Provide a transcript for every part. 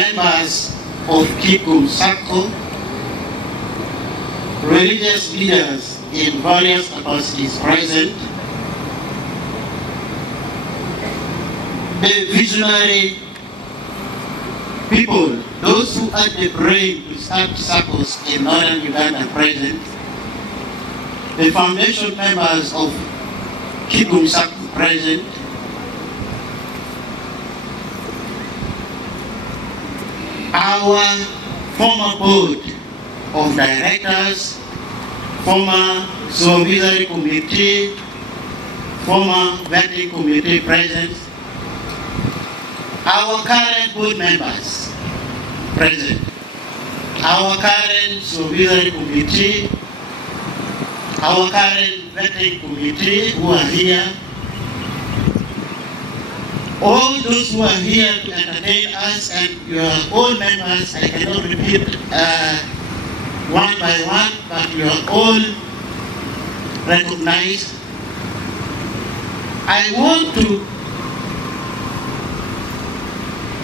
members of Kitgum SACCO, religious leaders in various capacities present, the visionary people, those who had the brain to start SACCOs in northern Uganda present, the foundation members of Kitgum SACCO present, our former board of directors, former supervisory committee, former vetting committee present, our current board members present, our current supervisory committee, our current vetting committee who are here, all those who are here to entertain us, and you are all members. I cannot repeat one by one, but you are all recognized. I want to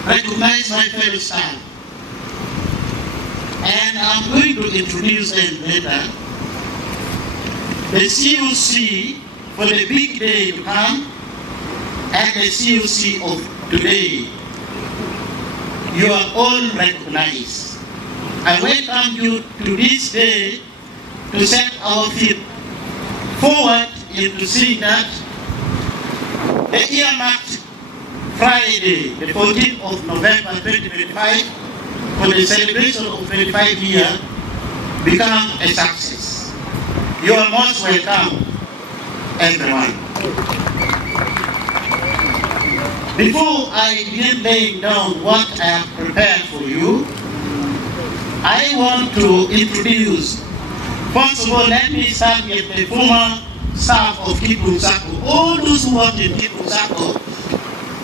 recognize my fellow staff, and I'm going to introduce them later. The COC for the big day to come, and the COC of today, you are all recognized. I welcome you to this day to set our feet forward into seeing that the earmarked Friday, the 14th of November 2025, for the celebration of 25 years, become a success. You are most welcome, everyone. Before I begin laying down what I have prepared for you, I want to introduce, first of all, let me start with the former staff of Kitgum SACCO. All those who worked in Kitgum SACCO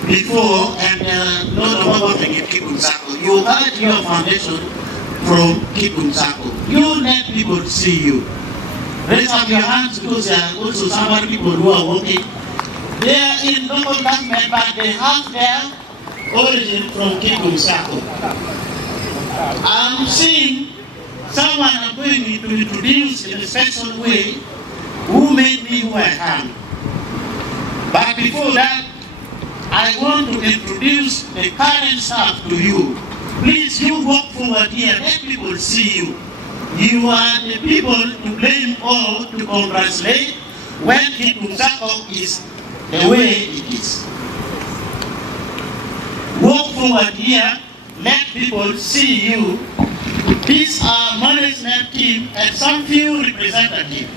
before and not working in Kitgum SACCO, you had your foundation from Kitgum SACCO. You let people see you. Raise up your hands because there are also some other people who are working. They are in local government, but they have their origin from Kitgum SACCO. I'm seeing someone I'm going to introduce in a special way who made me who I am. But before that, I want to introduce the current staff to you. Please, you walk forward here, let people see you. You are the people to blame or to congratulate when Kitgum SACCO is the way it is. Walk forward here, let people see you. These are management team and some few representatives.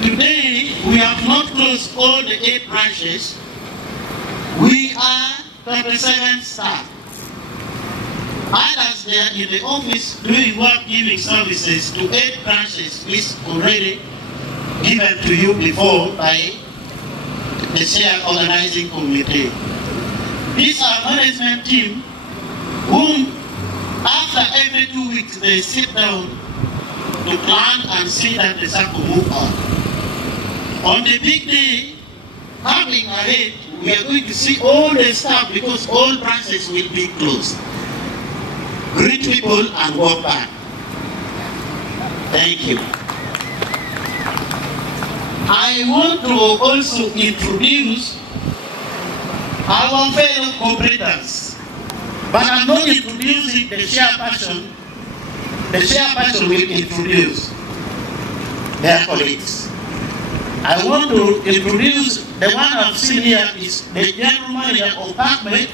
Today, we have not closed all the 8 branches. We are 27 staff. Others, they are in the office doing work, giving services to 8 branches, which already given to you before by the share organizing committee. These are management team whom after every 2 weeks they sit down to plan and see that the SACCO move on. On the big day, coming ahead, we are going to see all the staff because all branches will be closed. Greet people and walk back. Thank you. I want to also introduce our fellow cooperators, but I'm not introducing the chairperson. The chairperson will introduce their colleagues. I want to introduce the one I've seen here is the general manager of Parkmate,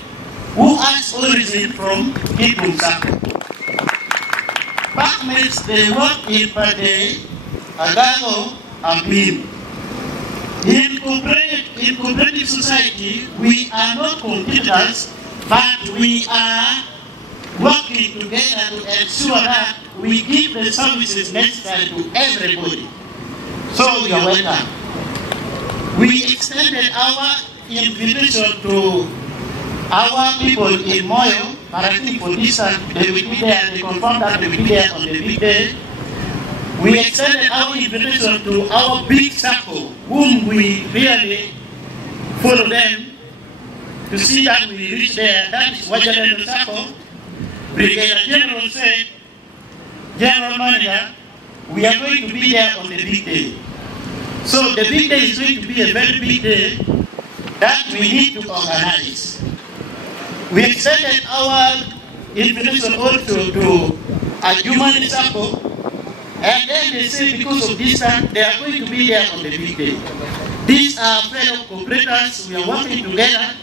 who has origin from Kitgum SACCO. Parkmates, they work in Pade, Agago, and Bim. In cooperative society, we are not competitors, but we are working together to ensure that we give the services necessary to everybody. So you are welcome. We extended our invitation to our people in Moyo, but I think for this time they will be there, they confirmed that they will be there on the big day. We extended our invitation to our big SACCO, whom we really follow them. to see that we reach there. That is what General SACCO Brigadier General said, General Manager, we are going to be there on the big day. So the big day is going to be a very big day that we need to organize. We extended our invitation also to a human SACCO, and then they say because of distance, they are going to be there on the big day. These are fellow cooperators, we are working together,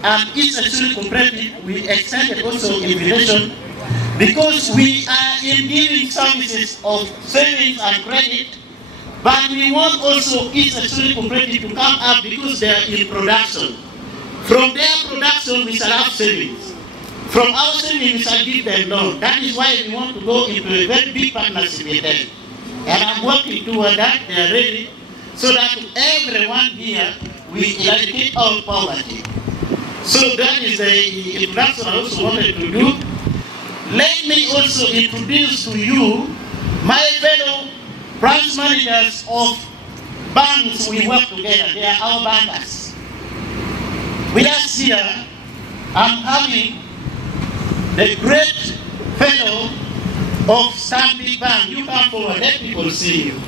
and each actually cooperative, we extended also invitation because we are in giving services of savings and credit, but we want also each actually cooperative to come up because they are in production. From their production, we shall have savings. From our savings, we shall give them loan. That is why we want to go into a very big partnership with them. And I'm working toward that, they are ready, so that everyone here, we eradicate all poverty. So that is the introduction I also wanted to do. Let me also introduce to you my fellow branch managers of banks we work together. They are our bankers. With us here, I'm having the great fellow of Stanbic Bank. You come forward, let people see you.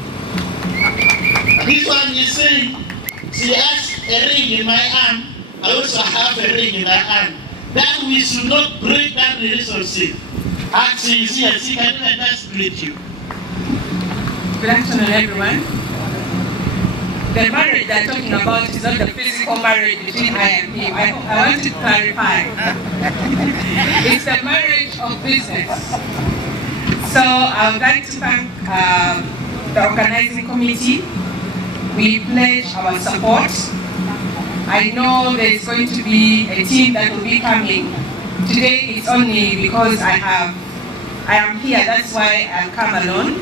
This one is saying, she has a ring in my hand. I also have a ring in my hand. That we should not break that relationship. And she is here, she can even just greet you. Good afternoon, everyone. The marriage they're talking about is not the physical marriage between I and him. I want to clarify. It's the marriage of business. So I would like to thank the organizing committee. We pledge our support. I know there's going to be a team that will be coming. Today it's only because I am here, that's why I've come alone.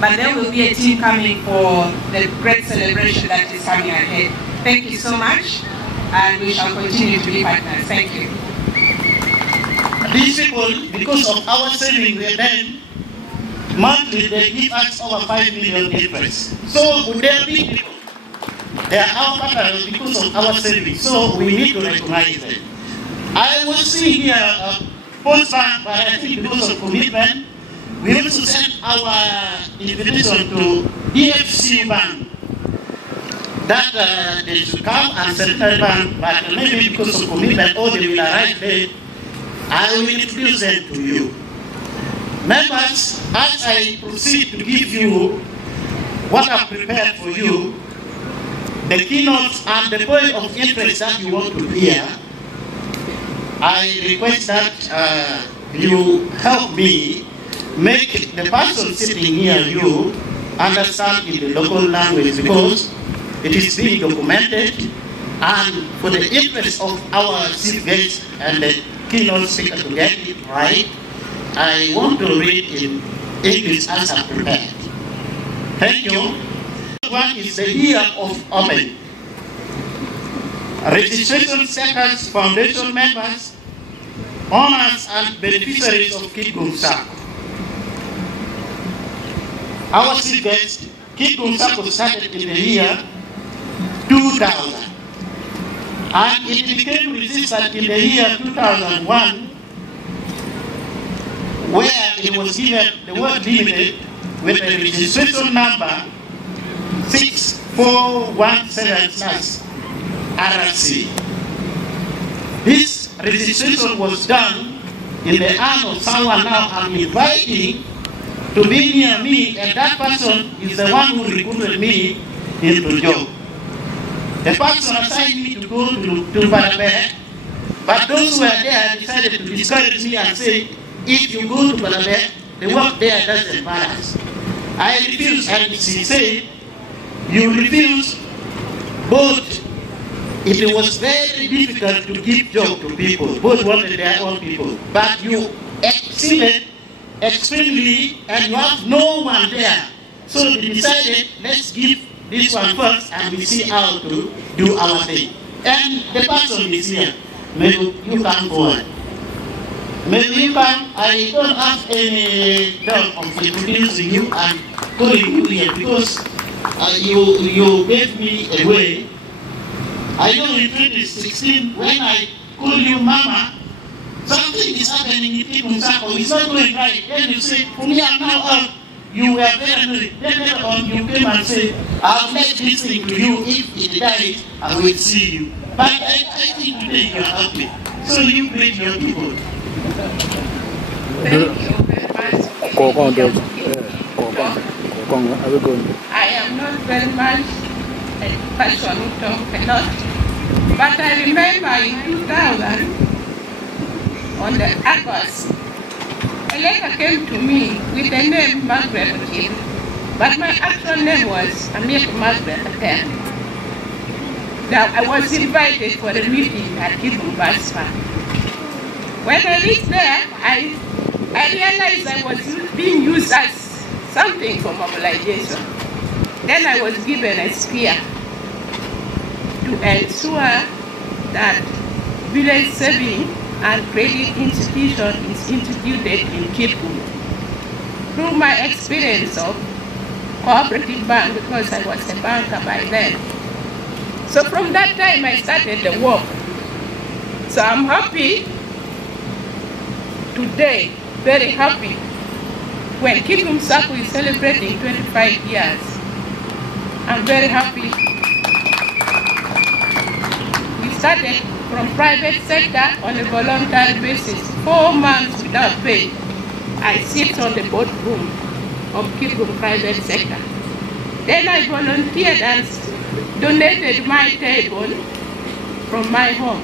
But there will be a team coming for the great celebration that is coming ahead. Thank you so much, and we shall continue to be partners. Thank you. These people, because of our saving with them, monthly they give us over 5 million interest. So they are big people. They are our partners because of our savings. So we need to recognize them. I was seeing here Post Bank, but I think because of commitment, we also sent our invitation to EFC Bank that they should come and Central Bank, but maybe because of commitment or they will arrive late, I will introduce them to you. Members, as I proceed to give you what I've prepared for you, the keynote and the point of interest that you want to hear, I request that you help me make the person sitting near you understand in the local language, because it is being documented, and for the interest of our chief guest and the keynote speaker to get it right, I want to read in English as I prepared. Thank you. One is the year of opening. Registration seekers, foundation members, owners and beneficiaries of Kitgum SACCO. Our chief guest, Kitgum SACCO started in the year 2000, and it became registered in the year 2001, where it was given the word limited with a registration number 6417/RRC. This registration was done in the honor of someone now I'm inviting to be near me, and that person is the one who recruited me into job. The person assigned me to go to Balabe, but those who were there decided to discourage me and say, if you go to Balabe, the work there doesn't balance. I refused, and she said, you refuse, but it was very difficult to give job to people. Both wanted their own people, but you exceeded extremely, and you have no one there. So they decided, let's give this one first, and we see how to do our thing. And the person is here. Maybe you come forward. Maybe you come. I don't have any doubt of introducing you and calling you here, because you gave me away. I know in 2016, when I call you mama, something is happening in Kitgum SACCO, it's not going right. Then you say, for me, I'm now out. You were very annoyed. Then later on, you came and said, I've left this thing to you. If it dies, I will see you. But I think today you are happy. So you greet your people. Thank you very much. I am not very much a person who talk a lot, but I remember in 2000, on the August, a letter came to me with the name Margaret Kim, but my actual name was Amir Margaret Atem. Now I was invited for a meeting at Kitgum Basfa. When I reached there, I realized I was being used as something for mobilization. Then I was given a spear to ensure that village saving and credit institution is instituted in Kitgum. Through my experience of cooperative bank, because I was a banker by then. So from that time I started the work. So I'm happy today, very happy, when Kitgum SACCO is celebrating 25 years. I'm very happy. We started from private sector on a voluntary basis, 4 months without pay. I sit on the boardroom of Kitgum private sector. Then I volunteered and donated my table from my home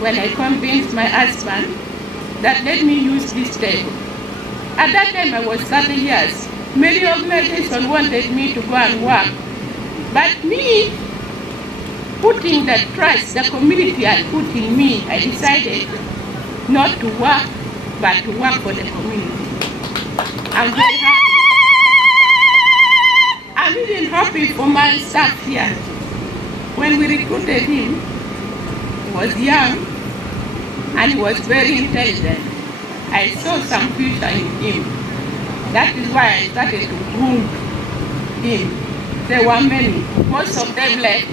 when I convinced my husband that let me use this table. At that time I was 30 years. Many organizations wanted me to go and work, but me, putting the trust the community had put in me, I decided not to work, but to work for the community. I'm very happy. I'm even happy for my staff here. When we recruited him, he was young and he was very intelligent. I saw some future in him. That is why I started to groom him. There were many. Most of them left.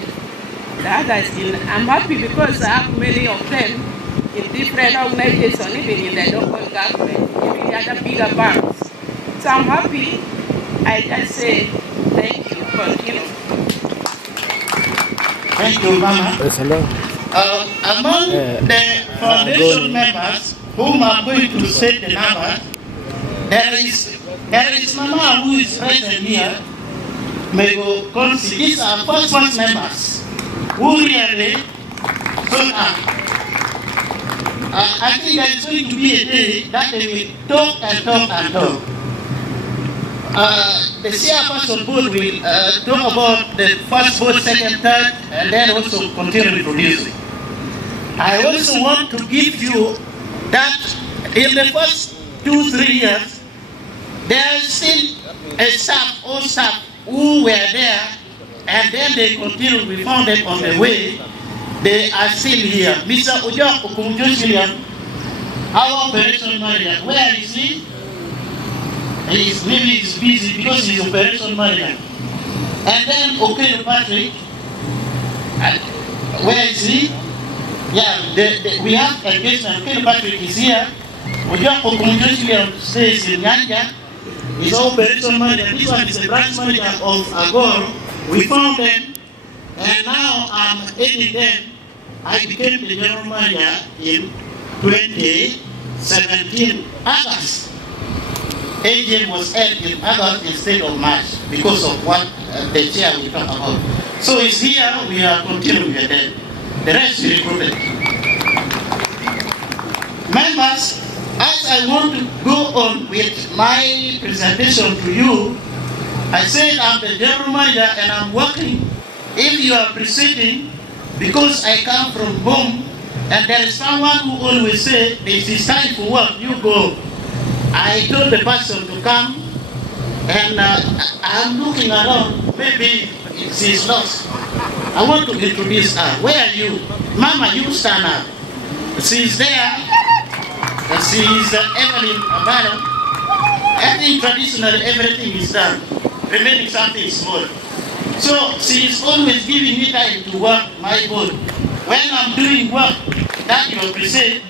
The others still. I'm happy because I have many of them in different organizations, even in the local government, even in the other bigger banks. So I'm happy. I just say thank you. Continue. Thank you, Mama. Among the foundation members whom are going to say the numbers, there is Mama who is present here. Mego Konsi. These are first members who really showed up. I think there is going to be a day that they will talk and talk and talk. The chairperson board will talk about the first vote, second, third, and then also continue producing. I also want to give you that in the first 2-3 years, there is still a staff or staff who were there, and then they continued. We found them on the way. They are still here. Mr. Ujok Okumjosilian, our operation manager, where is he? Maybe he's busy because he's operation manager. And then Okero Patrick, where is he? Yeah, we have a guest, and Okero Patrick is here. Ujok Okumjosilian stays in Nyanja. He's our operation manager. This one is the branch manager of Agoro. We found them, and now I'm aiding them. I became the general manager in 2017, August. AGM was held in August instead of March because of what the chair will talk about. So it's here, we are continuing with them. The rest we recruited. Members, as I want to go on with my presentation to you, I said I'm the general manager and I'm working. If you are proceeding, because I come from home, and there is someone who always say, it is time for work, you go. I told the person to come, and I'm looking around, maybe she's lost. I want to introduce her. Where are you? Mama, you stand up. She's there. She's Evelyn Abaro. Everything traditional, everything is done. Remaining something small. So she is always giving me time to work my board. When I'm doing work, that you appreciate,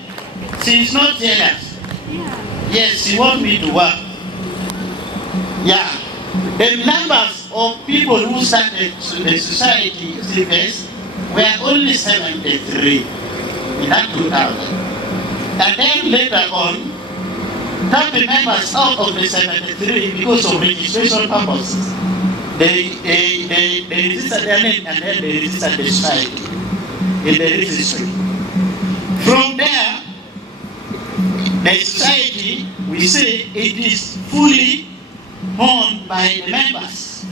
she is not jealous. Yes, she wants me to work. Yeah. The numbers of people who started the society CVS were only 73 in that 2000. And then later on, 30 members out of the 73, because of registration purposes, they registered their name and then they registered the society in the registry. From there, the society, we say it is fully owned by the members.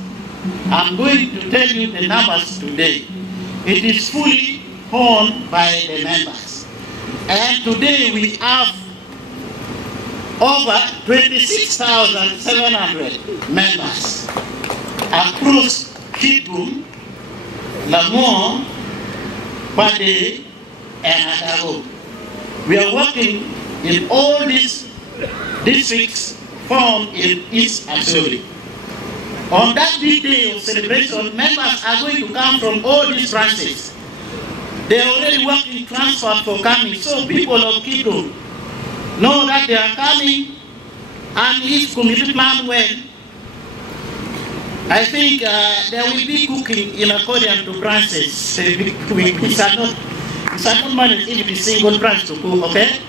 I'm going to tell you the numbers today. It is fully owned by the members. And today we have over 26,700 members across Kitgum, Lamore, Pade, and Atago. We are working in all these districts found in East Assuri. On that big day of celebration, members are going to come from all these branches. They are already working transfer for coming, so people of Kitgum know that they are coming, and if community plan well, I think there will be cooking in accordance to branches. We shall not manage even a single branch to cook, okay?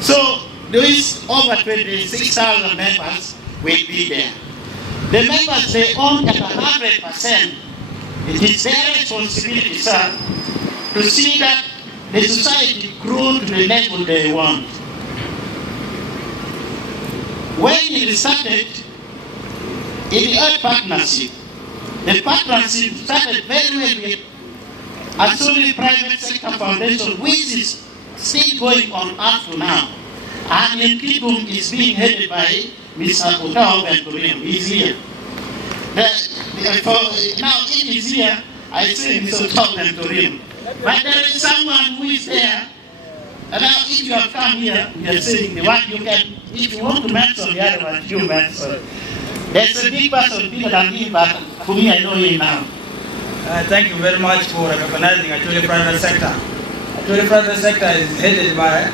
So there is over 26,000 members will be there. The members, they own at 100%. It is their responsibility, sir, to see that the society grow to the level they want. When it started, it had partnership. The partnership started very well with Assuri Private Sector Foundation, which is still going on up to now. And in Kitgum is being headed by Mr. Otao Bentorim. He's here. Now, if he's here, I say Mr. Otao Bentorim. But there is someone who is there. And now, if you have come here, we are saying the one you can, if you want to mention the other one, you mention. There's a big person, people are here, but for me, I know him now. Thank you very much for recognizing Atuli Private Sector. Atuli Private Sector is headed by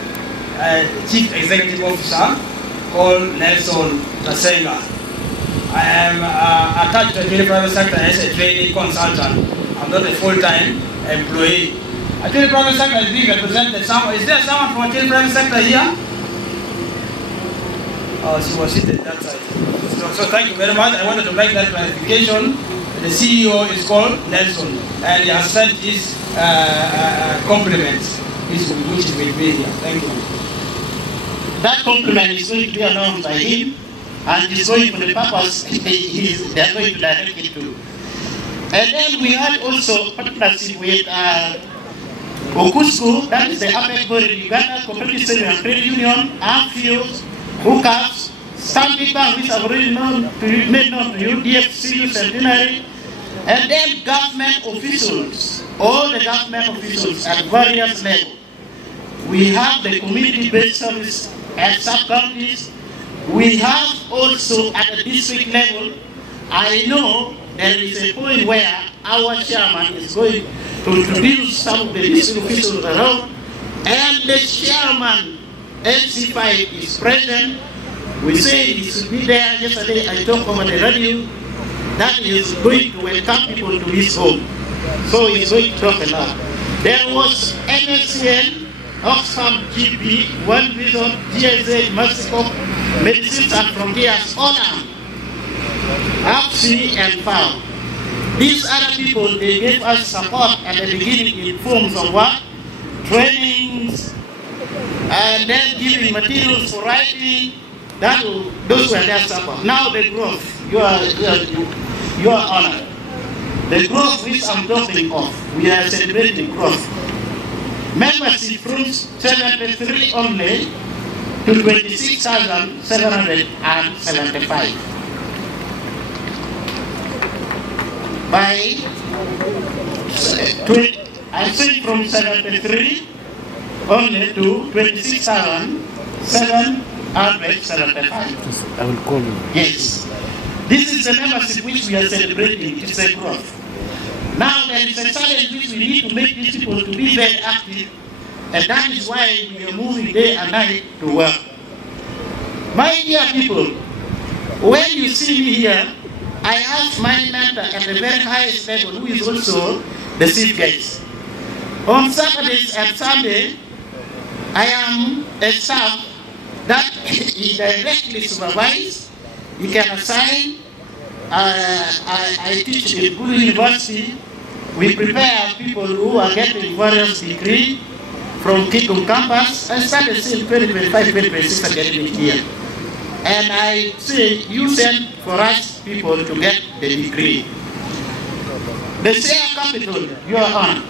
a Chief Executive Officer called Nelson Tasenga. I am attached to Atuli Private Sector as a training consultant. I'm not a full-time employee. Atuli Private Sector is being represented. Is there someone from Atuli Private Sector here? Oh, she was seated that side. So thank you very much. I wanted to make that clarification. The CEO is called Nelson, and he has sent his compliments, which will be here. Thank you. That compliment is going to be announced by him, and it's going for the purpose they are going to direct it to. And then we had also partnership with Okusku, that is the APEC board in Uganda, Cooperative Savings and Credit Union, Amfios, Hookups, some big banks which have already made known to you, DFCU, Centenary, and then government officials, all the government officials at various levels. We have the community-based service at sub-counties. We have also at the district level. I know there is a point where our chairman is going to introduce some of the district officials around, and the chairman, LC5, is present. We say he should be there. Yesterday I talked over the radio that he is going to welcome people to his home. So he's going to talk a lot. There was MSCN, Oxfam GP, One Vision, GSA, Mexico, Medicines and Frontiers, ONAM, APSI and FAO. These other people, they gave us support at the beginning in forms of what? Trainings, and then giving materials for writing. Those were their support. Now the growth, you are honored. The growth which I'm talking of, we are celebrating growth. Membership from 73 only to 26,775. I'm saying from 73 only to 26,775. I will call you. Yes. This is the membership which we are celebrating. It's a growth. Now there is a challenge which we need to make these people to be very active And that is why we are moving day and night to work. My dear people, when you see me here, I have my mentor at the very highest level, who is also the chief guest. On Saturdays and Sunday, I am a staff that he directly supervises. He can assign. I teach in Guru University. We prepare people who are getting various degrees from Kitgum campus. I started in 2025-2026 academic year. And I say, you send for us people to get the degree. The share capital you are on.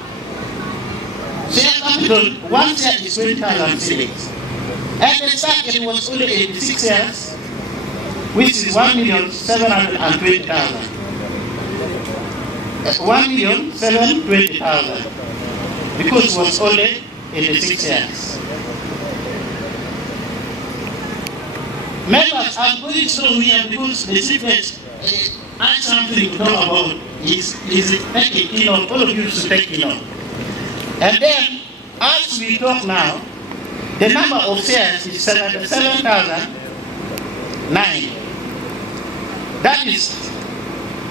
Share capital, one share is 20,000 shillings. At the start, it was only 86 shares, which is 1,720,000. 1,720,000, because it was only 86 shares. Members, I'm going slow here because the secret has something to talk about. Is taking keynote, all of you should take keynote. And then, as we talk now, the number of shares is 77,009. That is,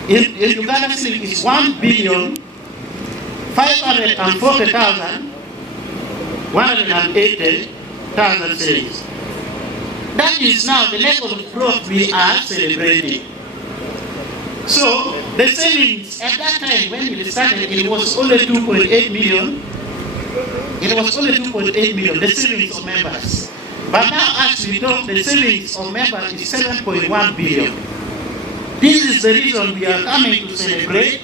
in Uganda shilling is 1,540,180,000 shillings. That is now the level of growth we are celebrating. So, the savings at that time when it started, it was only 2.8 million. It was only 2.8 million, the savings of members. But now, as we talk, the savings of members is 7.1 billion. This is the reason we are coming to celebrate.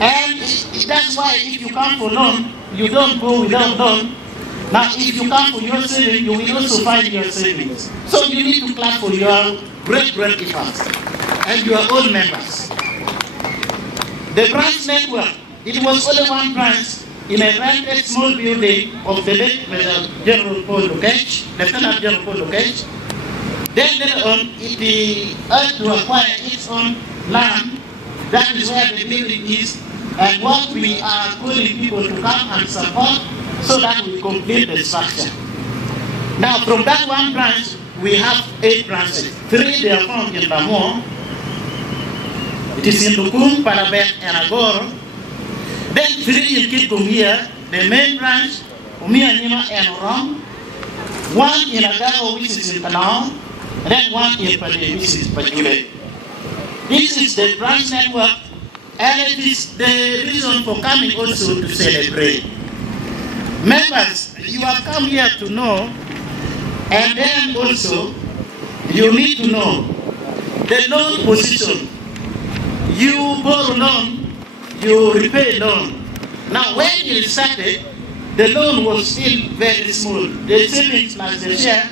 And that's why if you come for loan, you don't go without loan. Now, if you come for your savings, you will also find your savings. So you need to clap for your great efforts and your own members. The branch network, it was only one branch in a rented small building of the late General Paul Lukech, Lieutenant General Paul Lukech. Then later on, it had to acquire its own land. That is where the building is, and what we are calling people to come and support so that we complete the structure. Now, from that one branch, we have 8 branches. 3 they are found in Bamor. It is in Lukum, Parabet, and Agoro. Then 3 in Kitgum here, the main branch, Umia Nima and Rom. 1 in Agaro, which is in Panao. And then 1 in Pade, which is Pajule. This is the branch network, and it is the reason for coming also to celebrate. Members, you have come here to know, and then also you need to know the loan position. You borrow loan, you repay loan. Now when you started, the loan was still very small. The savings plus the share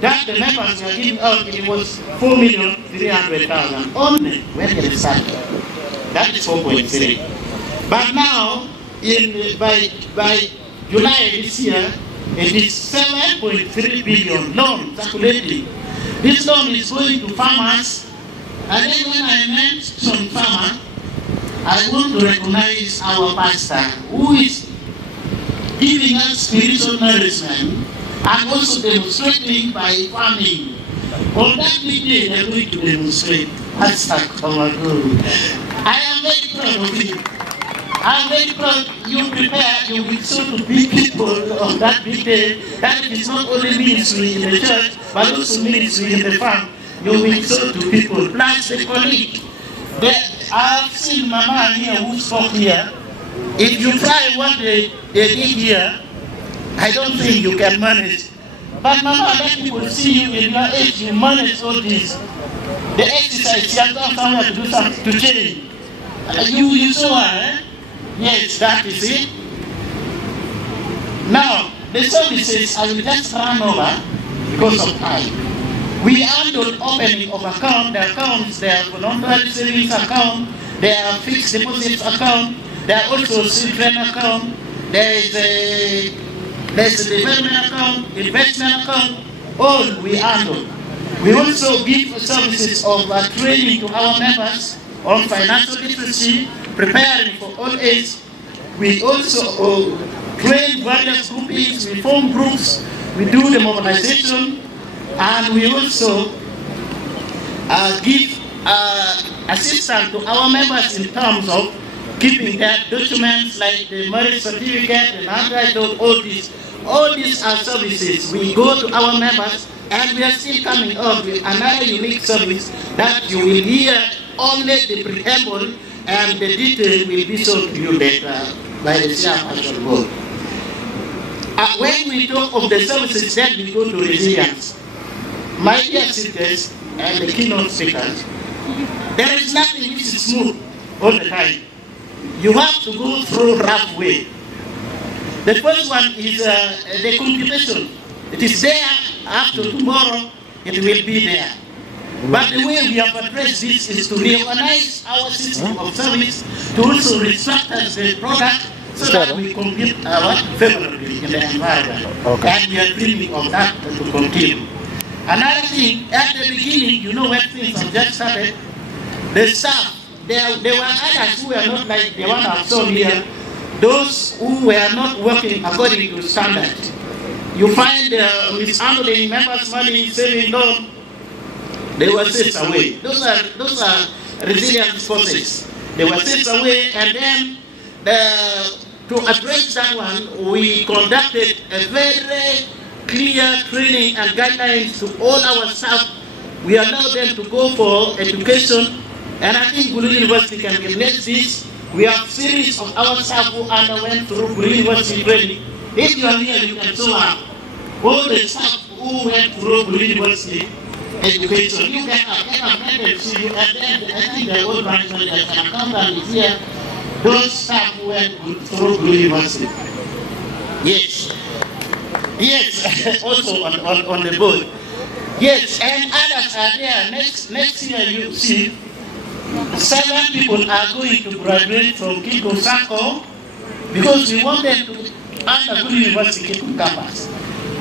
that the members were giving out, it was 4,300,000 only when you started. That is 4.3. But now, by July this year, it is 7.3 billion loan circulating. This loan is going to farmers, and then when I mention farmer, I want to recognize our pastor who is giving us spiritual nourishment and also demonstrating by farming. On that big day, they are going to demonstrate. I am very proud of you. I am very proud you prepare, you will sow to big people on that big day. That it is not only ministry in the church, but also ministry in the farm. You will sow to people, plus the colleague. I have seen Mama here who spoke here. If you try what they did here, I don't think you can manage. But Mama, let people see you in your age, you manage all this. The exercise, you have done somewhere to do something to change. You saw her, eh? Yes, that is it. Now, the services, I will just run over because of time. We handle opening of account, the accounts, there are voluntary savings account, there are fixed deposits account, there are also children account, there's a development account, investment account, all we handle. We also give services of training to our members on financial literacy, preparing for old age. We also train various groupings, we form groups, we do the mobilization, and we also give assistance to our members in terms of keeping their documents like the marriage certificate and handwriting, all these. All these are services. We go to our members, and we are still coming up with another unique service that you will hear only the preamble, and the detail will be shown to you later by the chairperson board. When we talk of the services, then we go to resilience. My dear sisters and the keynote speakers, there is nothing which is smooth all the time. You have to go through rough way. The first one is the computation. It is there. After tomorrow, it will be there. But the way we have addressed this is to reorganize our system of service, to also restructure the product so that we compete favorably in the environment. Okay. And we are dreaming of that to continue. Another thing, at the beginning, you know when things have just started, the staff, there were others who were not like the one I've shown here, those who were not working according to standard. You find mishandling members' money, saving loan, they were sent away. Those are resilience forces. They were sent away, and then to address that one, we conducted a very clear training and guidelines to all our staff. We allowed them to go for education, and I think Gulu University can witness this. We have series of our staff who underwent through Gulu University training. If you are here, you can show up. All the staff who went through Gulu University education, you can see you, and then I think the old management as an accountant is here. Those staff who went through Gulu University. Yes. Yes, also on the board. Yes, and others are there. Next year you see 7 people are going to graduate from Kitgum SACCO because we want them to enter Gulu University Kitgum campus.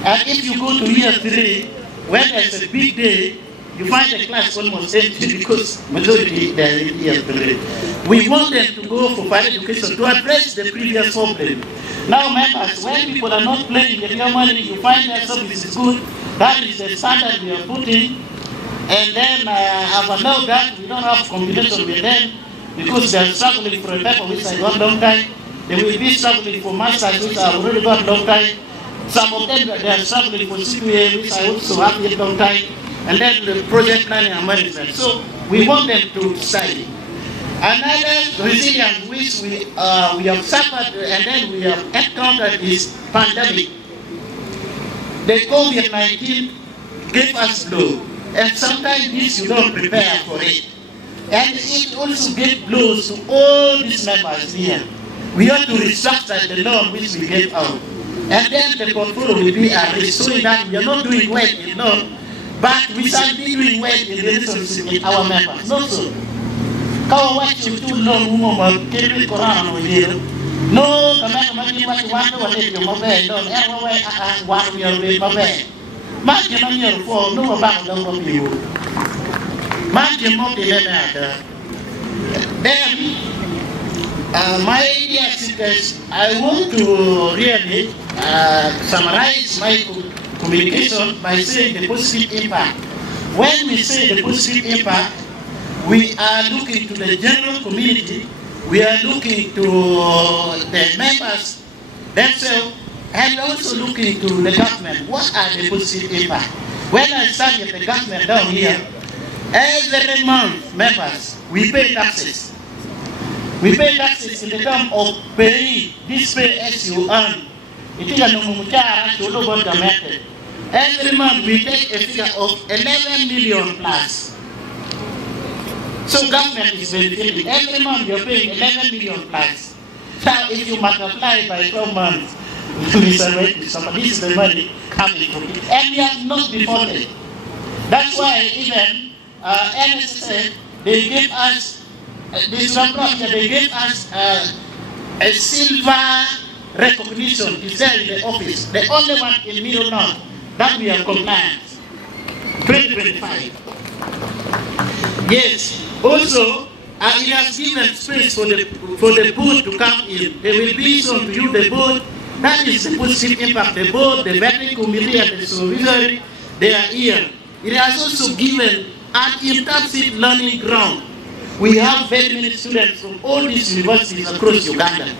And if you go to year 3, when there's a big day, you find the class almost empty because majority they are in year 3. We want them to go for further education to address the previous problem. Now members, when people are not playing the real money, you find their service is good. That is the standard we are putting. And then I've allowed that we don't have combination with them because they are struggling for a paper which I got long time. They will be struggling for masters which I already got long time. Some of them they are struggling for CPA which I also have yet long time. And then the project planning and management. So we want them to study. Another resilience which we have suffered and then we have encountered is pandemic. The COVID-19 gave us blow. And sometimes this you don't prepare for it. And it also gave blows to all these members here. We have to restructure the loan which we gave out. And then the control will be showing that we are not doing well in loan, but we shall be doing well in relationship with our members. Not so. Kawa wachi utu loan umoma kiri korana wajiro. No, kama ni wachi watu wale mabe loan. Ewa watu yale mabe. Maji manyero for no about long people. Maji mo de Then, my dear sisters, I want to really summarize my communication by saying the positive impact. When we say the positive impact, we are looking to the general community, we are looking to the members themselves, and also looking to the government. What are the positive impact? When I start with the government down here, every month, members, we pay taxes. We pay taxes in the term of paying this pay as you earn. Every month we take a figure of 11 million plus. So government is benefiting. Every month you're paying 11 million plus. Now if you multiply by 12 months, this is the money coming from it. And we have not defaulted. That's why even NSA, they gave us, they gave us a silver recognition is there in the office. The only one in Middle North that we are compliant. 2025. Yes. Also, it has given space for the boat to come in. They will be shown to you the boat That is the positive impact. The board, the vetting committee, and the supervisory, they are here. It has also given an intensive learning ground. We have very many students from all these universities across Uganda.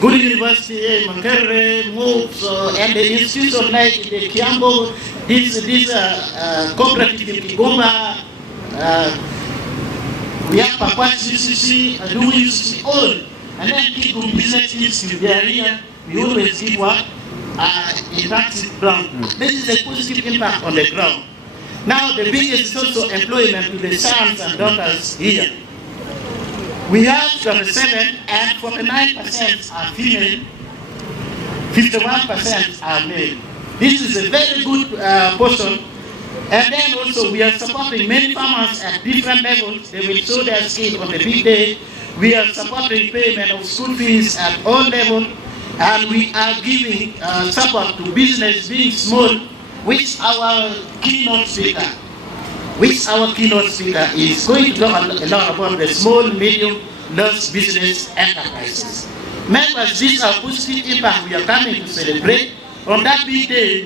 Good University, Makerere, MOOCs, and the institutions like the Kiambo, this cooperative in Kigoma, we have Papachi UCC, Adu UCC, all. And then Kitgum Business Institute, they are here. We always give what? Intensive ground. This is a positive impact on the ground. Now the biggest is also employment to the sons and daughters here. We have 27 and 49% are female, 51% are male. This is a very good portion. And then also we are supporting many farmers at different levels. They will show their skill on the big day. We are supporting payment of school fees at all levels. And we are giving support to business being small, which our keynote speaker is going to talk a lot about the small, medium, large business enterprises. Members, these are positive impact we are coming to celebrate. On that big day,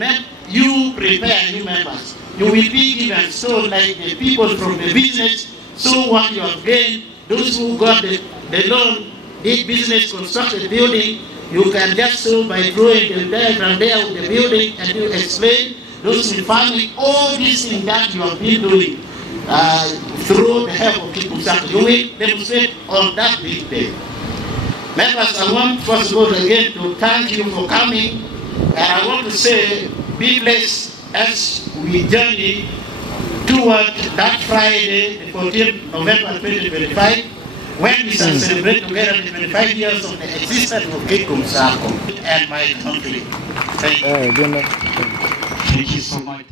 you prepare new members. You will be given, so like the people from the business, so what you have gained, those who got the loan, did business, constructed building, you can just show by drawing the diagram there of the building and you explain those in farming, all these things that you have been doing through the help of Kitgum. You will demonstrate on that big day. Members, I want first of all again to thank you for coming, and I want to say be blessed as we journey toward that Friday, the 14th November 2025, when we shall celebrate together the 25 years of the existence of Kitgum SACCO and my country. Thank you. Thank you so much.